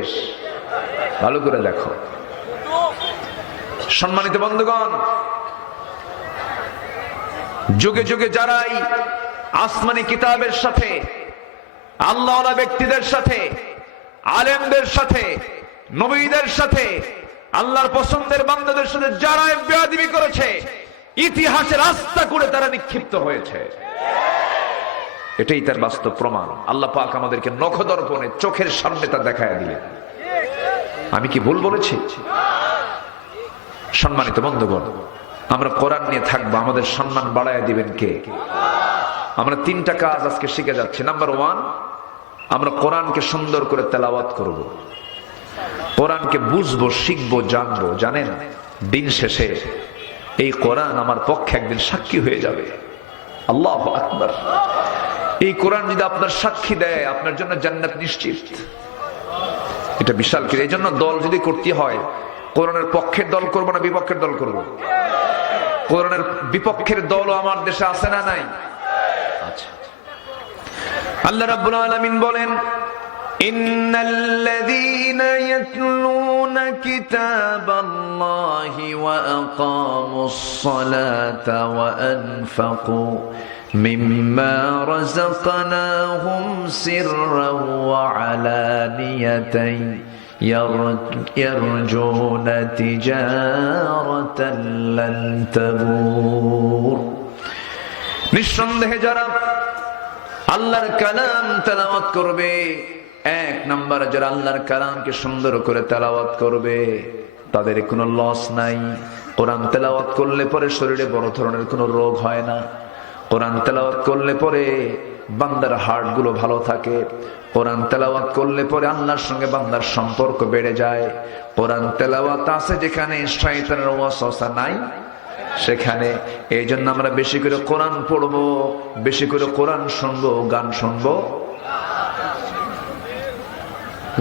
দেশ? ভালো করে দেখো। সম্মানিত বন্ধুগণ, যুগে যুগে যারাই আসমানি কিতাবের সাথে, আল্লাহওয়ালা ব্যক্তিদের সাথে, আলেমদের সাথে, নবীদের সাথে, আল্লাহর পছন্দের বান্দাদের সাথে যারা বেয়াদবি করেছে, ইতিহাসে রাস্তা করে তারা নিক্ষিপ্ত হয়েছে। এটাই তার বাস্তব প্রমাণ। আল্লাহ পাক আমাদেরকে নখদর্পণে চোখের সামনে তা দেখায় দিলেন। আমি কি ভুল বলেছি? সম্মানিত বন্ধুগণ, আমরা কোরআন নিয়ে থাকবো, আমাদের সম্মান বাড়ায় দিবেন কে? আমরা তিনটা কাজ আজকে শিখে যাচ্ছি। নাম্বার ওয়ান, আমরা কোরআনকে সুন্দর করে তেলাওয়াত করব, কোরআনকে বুঝবো, শিখবো, জানবো। জানেন, দিন শেষে এই কোরআন আমার পক্ষে একদিন সাক্ষী হয়ে যাবে। আল্লাহু আকবার। এই কোরআন যদি আপনার সাক্ষী দেয়, আপনার জন্য জান্নাত নিশ্চিত। এটা বিশাল কি। এই জন্য দল যদি করতে হয়, কোরআনের পক্ষের দল করবো না বিপক্ষের দল করবো? কোরআনের বিপক্ষের দলও আমার দেশে আছে না নাই? আচ্ছা, আল্লাহ রাব্বুল আলামিন বলেন, ইন্নাল্লাযীনা ইয়াতলুনা কিতাবাল্লাহি ওয়া আকামুস সালাতা ওয়া আনফাকু মিম্মা রাযাকনাহুম সিররান ওয়া আলানিয়াতান ইয়ারজুনা তিজারাতান লান তাবুর। নিঃসন্দেহে যারা আল্লাহর কালাম তেলাওয়াত করবে, এক নাম্বার যারা আল্লাহর কালামকে সুন্দর করে তেলাওয়াত করবে, তাদের কোনো লস নাই। কোরআন তেলাওয়াত করলে পরে শরীরে বড় ধরনের কোনো রোগ হয় না। কোরআন তেলাওয়াত করলে পরে বান্দার হার্ট গুলো ভালো থাকে। কোরআন তেলাওয়াত করলে পরে আল্লাহর সঙ্গে বান্দার সম্পর্ক বেড়ে যায়। কোরআন তেলাওয়াত আছে যেখানে, শয়তানের ওয়াসওয়াসা নাই সেখানে। এই জন্য আমরা বেশি করে কোরআন পড়বো, বেশি করে কোরআন শুনবো। গান শুনবো,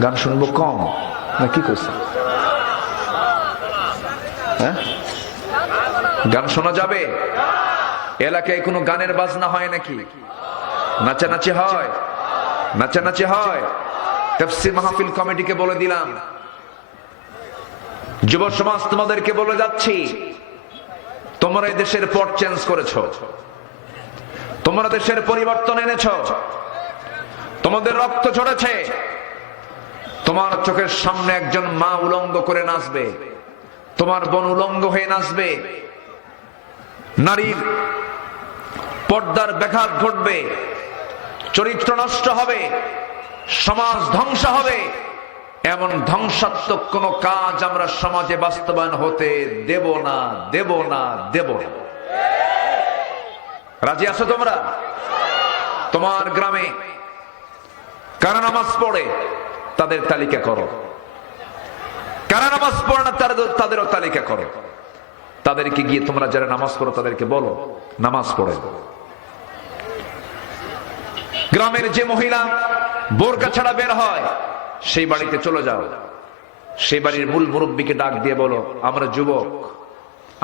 গান শুনবো কম না? কি করছে? হ্যাঁ, গান শোনা যাবে? এলাকায় কোনো গানের বাজনা হয় নাকি? নাচানাচি হয়? নাচানাচি হয়? তাফসীর মাহফিল কমিটিকে বলে দিলাম, যুব সমাজ তোমাদেরকে বলে যাচ্ছি, তোমরা এই দেশের পট চেঞ্জ করেছো, তোমরা দেশের পরিবর্তন এনেছো, তোমাদের রক্ত ঝরেছে। তোমার চোখের সামনে একজন মা উলঙ্গ করে নাচবে, তোমার বোন উলঙ্গ হয়ে নাচবে, নারীর পর্দার ব্যাঘাত ঘটবে, চরিত্র নষ্ট হবে, সমাজ ধ্বংস হবে। এমন ধ্বংসাত্মক কোন কাজ আমরা সমাজে বাস্তবায়ন হতে দেব না, দেব না, দেব না। রাজি আছো তোমরা? তোমার গ্রামে কারা নামাজ পড়ে তাদের তালিকা করো, কারা নামাজ পড়ে না তাদেরও তালিকা করো। তাদেরকে গিয়ে তোমরা যারা নামাজ পড়ো তাদেরকে বলো নামাজ পড়ে। গ্রামের যে মহিলা বোরকা ছাড়া বের হয়, সেই বাড়িতে চলে যাও, সেই বাড়ির মূল মুরব্বীকে ডাক দিয়ে বলো, আমরা যুবক,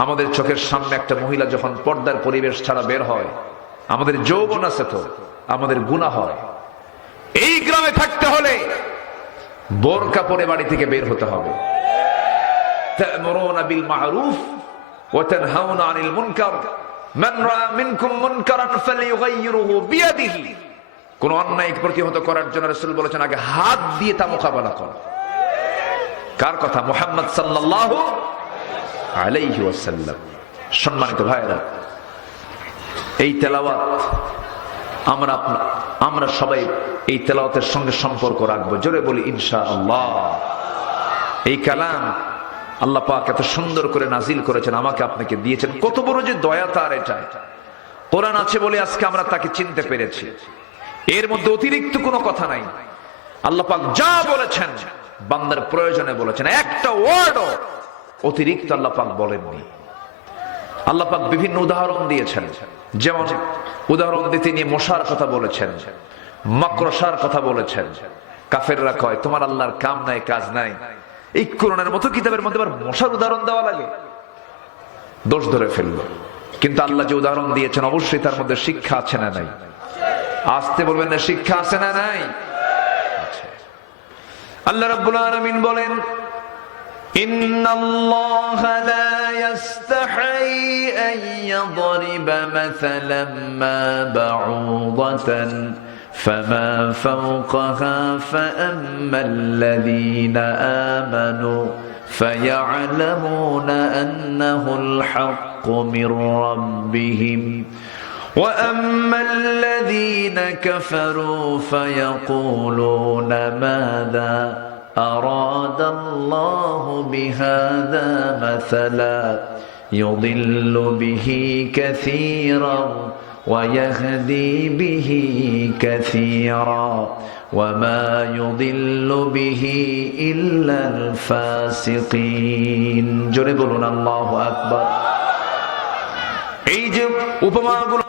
আমাদের চোখের সামনে একটা মহিলা যখন পর্দার পরিবেশ ছাড়া বের হয়, আমাদের যৌবন আছে তো, আমাদের গুনাহ হয়। এই গ্রামে থাকতে হলে বোরকা পরে বাড়ি থেকে বের হতে হবে। তা'মুরুনা বিল মা'রুফ ওয়া তানহাউনা আনিল মুনকার মান রাআ মিনকুম মুনকারান ফালিয়ুগাইয়িরহু বিয়াদিহি। কোন অন্যায় প্রতিহত করার জন্য রাসূল বলেছেন আগে হাত দিয়ে তা মোকাবেলা করো। কার কথা? মুহাম্মদ সাল্লাল্লাহু আলাইহি ওয়াসাল্লাম। সম্মানিত ভাইরা, এই তেলাওয়াত আমরা সবাই এই তেলাওয়াতের সঙ্গে সম্পর্ক রাখবো। জোরে বলি ইনশাআল্লাহ। এই কালাম আল্লাহ পাক এত সুন্দর করে নাজিল করেছেন, আমাকে আপনাকে দিয়েছেন। কত বড় যে দয়া তার! এটা কোরআন আছে বলে আজকে আমরা তাকে চিনতে পেরেছি। এর মধ্যে অতিরিক্ত কোনো কথা নাই। আল্লাহ পাক যা বলেছেন বান্দার প্রয়োজনে বলেছেন, একটা ওয়ার্ডও অতিরিক্ত আল্লাহ পাক বলেননি। আল্লাহ পাক বিভিন্ন উদাহরণ দিয়েছেন, যেমন উদাহরণ দিতে নিয়ে মশার কথা বলেছেন, মাকড়সার কথা বলেছেন। কাফেররা কয় তোমার আল্লাহর কাম নাই, কাজ নাই। এই কোরআনের মতো কিতাবের মধ্যে আবার মশার উদাহরণ দেওয়া লাগে? দোষ ধরে ফেললো। কিন্তু আল্লাহ যে উদাহরণ দিয়েছেন অবশ্যই তার মধ্যে শিক্ষা আছে না নাই? আসতে বলবেন না, শিক্ষা আছে না নাই? আল্লাহ রাব্বুল আলামিন বলেন, ইন্নাল্লাহা লা ইস্তাহি আন ইয়াদরিবা মাসালাম মা বাউদাতান ফামা ফাওকাহা ফাআম্মাল্লাযীনা আমানু فيعلمون أنه الحق من ربهم وأما الذين كفروا فيقولون ماذا أراد الله بهذا مثلا يضل به كثيرا ويهدي به كثيرا وما يضل به إلا الفاسقين. জোরে বলুন আল্লাহু আকবার। এই যে উপমাগুলো